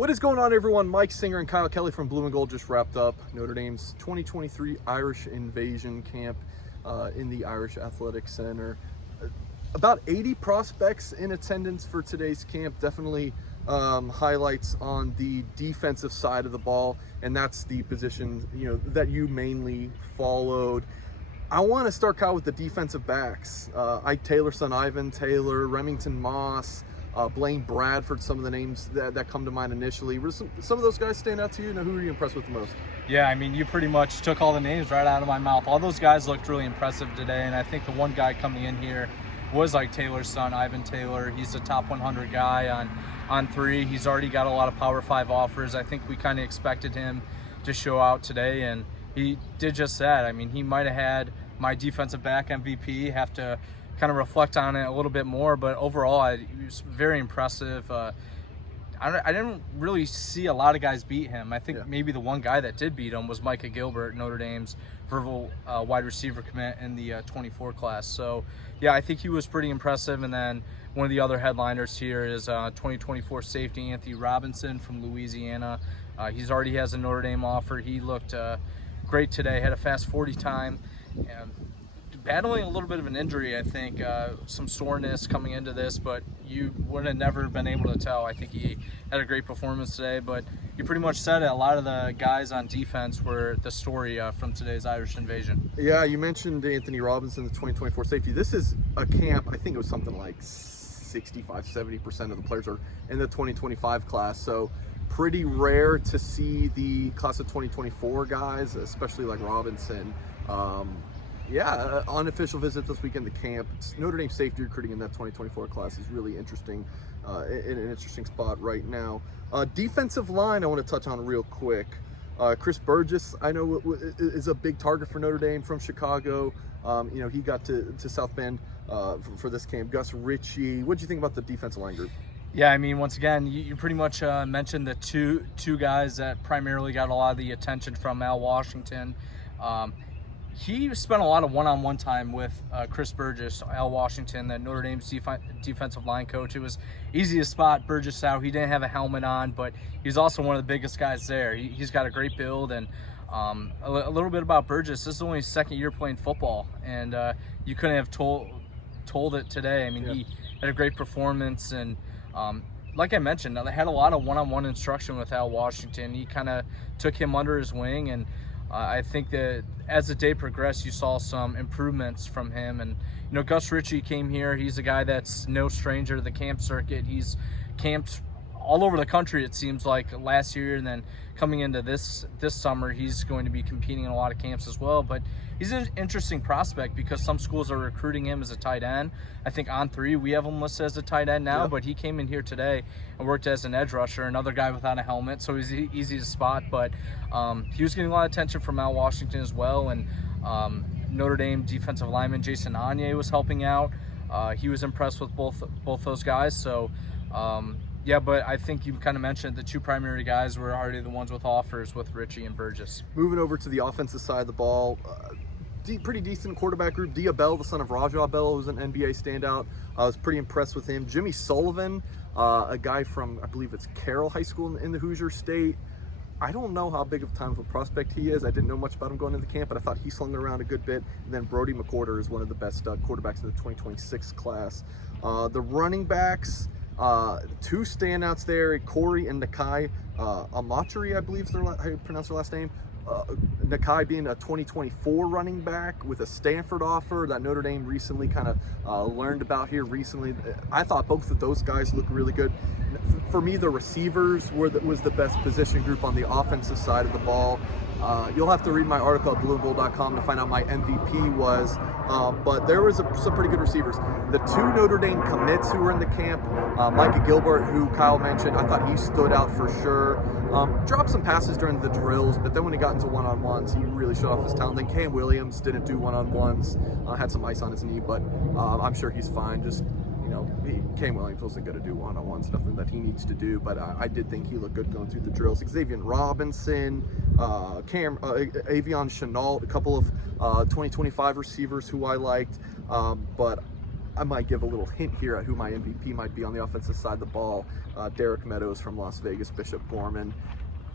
What is going on, everyone? Mike Singer and Kyle Kelly from Blue and Gold just wrapped up Notre Dame's 2023 Irish Invasion Camp in the Irish Athletic Center. About 80 prospects in attendance for today's camp. Definitely highlights on the defensive side of the ball, and that's the position that you mainly followed. I want to start, Kyle, with the defensive backs. Ike Taylor's son, Ivan Taylor, Remington Moss, Blaine Bradford, some of the names that come to mind initially. Were some of those guys stand out to you? Who were you impressed with the most? Yeah, I mean, you pretty much took all the names right out of my mouth. All those guys looked really impressive today, and I think the one guy coming in here was Ike Taylor's son, Ivan Taylor. He's a top 100 guy on three. He's already got a lot of Power 5 offers. I think we kind of expected him to show out today, and he did just that. I mean, he might have had my defensive back MVP, have to kind of reflect on it a little bit more, but overall, it was very impressive. I didn't really see a lot of guys beat him. I think maybe the one guy that did beat him was Micah Gilbert, Notre Dame's verbal wide receiver commit in the 24 class. So, yeah, I think he was pretty impressive. And then one of the other headliners here is 2024 safety Anthony Robinson from Louisiana. He's already has a Notre Dame offer. He looked great today, had a fast 40 time. And battling a little bit of an injury, I think, some soreness coming into this, but you would have never been able to tell. I think he had a great performance today, but you pretty much said it. A lot of the guys on defense were the story from today's Irish Invasion. Yeah, you mentioned Anthony Robinson, the 2024 safety. This is a camp, I think it was something like 65-70% of the players are in the 2025 class, so pretty rare to see the class of 2024 guys, especially like Robinson. Unofficial visit this weekend to camp. Notre Dame safety recruiting in that 2024 class is really interesting, in an interesting spot right now. Defensive line I want to touch on real quick. Chris Burgess, I know, is a big target for Notre Dame from Chicago. He got to South Bend for this camp. Gus RITCHEY. What did you think about the defensive line group? Yeah, I mean, once again, you pretty much mentioned the two guys that primarily got a lot of the attention from Al Washington. He spent a lot of one-on-one time with Chris Burgess, Al Washington, the Notre Dame's defensive line coach. It was easy to spot Burgess out. He didn't have a helmet on, but he's also one of the biggest guys there. He's got a great build, and a little bit about Burgess. This is only his second year playing football, and you couldn't have told it today. I mean, he had a great performance, and like I mentioned, they had a lot of one-on-one instruction with Al Washington. He kind of took him under his wing, and I think that as the day progressed, you saw some improvements from him. And, Gus RITCHEY came here. He's a guy that's no stranger to the camp circuit. He's camped all over the country, it seems like, last year. And then coming into this summer, he's going to be competing in a lot of camps as well. But he's an interesting prospect because some schools are recruiting him as a tight end. I think on three, we have him listed as a tight end now, but he came in here today and worked as an edge rusher, another guy without a helmet, so he's easy to spot. But he was getting a lot of attention from Al Washington as well, and Notre Dame defensive lineman Jason Anye was helping out. He was impressed with both those guys. So, but I think you kind of mentioned the two primary guys were already the ones with offers with RITCHEY and Burgess. Moving over to the offensive side of the ball, pretty decent quarterback group. Dia Bell, the son of Rajah Bell, who's an NBA standout. I was pretty impressed with him. Jimmy Sullivan, a guy from, I believe it's Carroll High School in the Hoosier State. I don't know how big of a time of a prospect he is. I didn't know much about him going into the camp, but I thought he slung it around a good bit. And then Brody McCorder is one of the best quarterbacks in the 2026 class. The running backs, two standouts there, Corey and Nakai Amatri, I believe is how you pronounce their last name. Nakai being a 2024 running back with a Stanford offer that Notre Dame recently kind of learned about here recently. I thought both of those guys looked really good. For me, the receivers was the best position group on the offensive side of the ball. You'll have to read my article at blueandgold.com to find out my MVP was, but there was some pretty good receivers. The two Notre Dame commits who were in the camp, Micah Gilbert, who Kyle mentioned, I thought he stood out for sure. Dropped some passes during the drills, but then when he got into one-on-ones, he really showed off his talent. Then Cam Williams didn't do one-on-ones, had some ice on his knee, but I'm sure he's fine. Just, Cam Williams wasn't going to do one-on-ones, nothing that he needs to do, but I did think he looked good going through the drills. Xavier Robinson, Avion Chenault, a couple of 2025 receivers who I liked, but I might give a little hint here at who my MVP might be on the offensive side of the ball. Derek Meadows from Las Vegas, Bishop Gorman.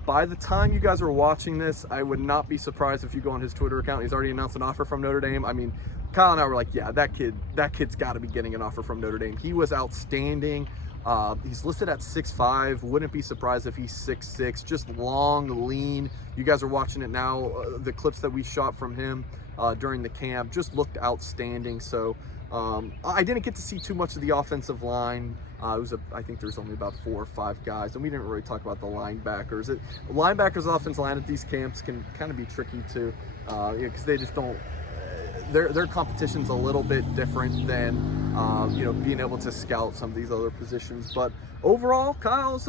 By the time you guys are watching this, I would not be surprised if you go on his Twitter account. He's already announced an offer from Notre Dame. I mean, Kyle and I were like, yeah, that kid's got to be getting an offer from Notre Dame. He was outstanding. He's listed at 6'5". Wouldn't be surprised if he's 6'6". Just long, lean. You guys are watching it now. The clips that we shot from him during the camp just looked outstanding. So I didn't get to see too much of the offensive line. I think there's only about 4 or 5 guys, and we didn't really talk about the linebackers. Linebackers, offensive line at these camps can kind of be tricky too, because they just don't. Their competition's a little bit different than being able to scout some of these other positions. But overall, Kyle,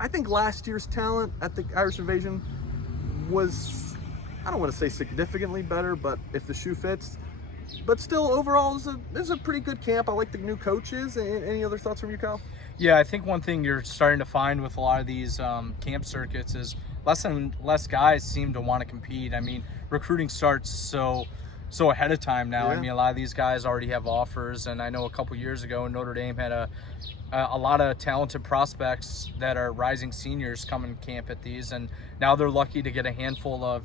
I think last year's talent at the Irish Invasion was, I don't want to say significantly better, but if the shoe fits. But still, overall, it was a pretty good camp. I like the new coaches. Any other thoughts from you, Kyle? Yeah, I think one thing you're starting to find with a lot of these camp circuits is less and less guys seem to want to compete. I mean, recruiting starts so ahead of time now. Yeah. I mean, a lot of these guys already have offers, and I know a couple years ago Notre Dame had a lot of talented prospects that are rising seniors coming to camp at these, and now they're lucky to get a handful of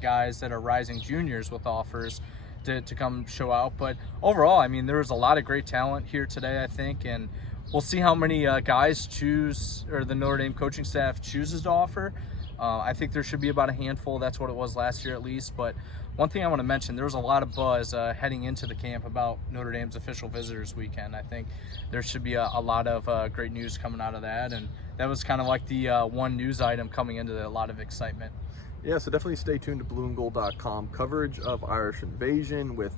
guys that are rising juniors with offers to come show out. But overall, I mean, there was a lot of great talent here today, I think, and we'll see how many guys choose, or the Notre Dame coaching staff chooses to offer. I think there should be about a handful. That's what it was last year at least. But one thing I want to mention, there was a lot of buzz heading into the camp about Notre Dame's official visitors weekend. I think there should be a lot of great news coming out of that, and that was kind of like the one news item coming into a lot of excitement. Yeah, so definitely stay tuned to blueandgold.com. Coverage of Irish Invasion with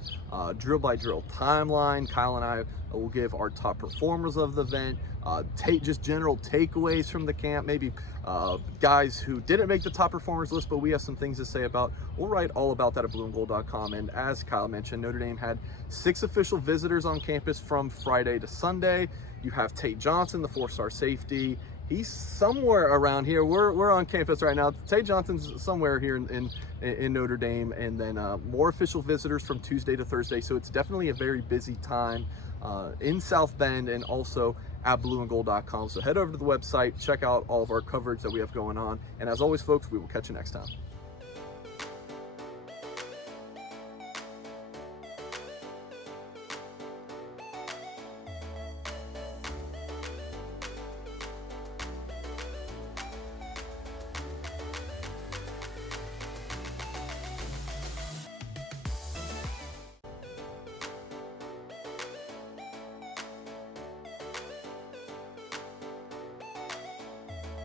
drill-by-drill timeline. Kyle and I will give our top performers of the event, just general takeaways from the camp, maybe guys who didn't make the top performers list, but we have some things to say about. We'll write all about that at blueandgold.com. And as Kyle mentioned, Notre Dame had 6 official visitors on campus from Friday to Sunday. You have Tate Johnson, the 4-star safety. He's somewhere around here. We're on campus right now. Tate Johnson's somewhere here in Notre Dame, and then more official visitors from Tuesday to Thursday. So it's definitely a very busy time in South Bend and also at blueandgold.com. So head over to the website, check out all of our coverage that we have going on. And as always, folks, we will catch you next time.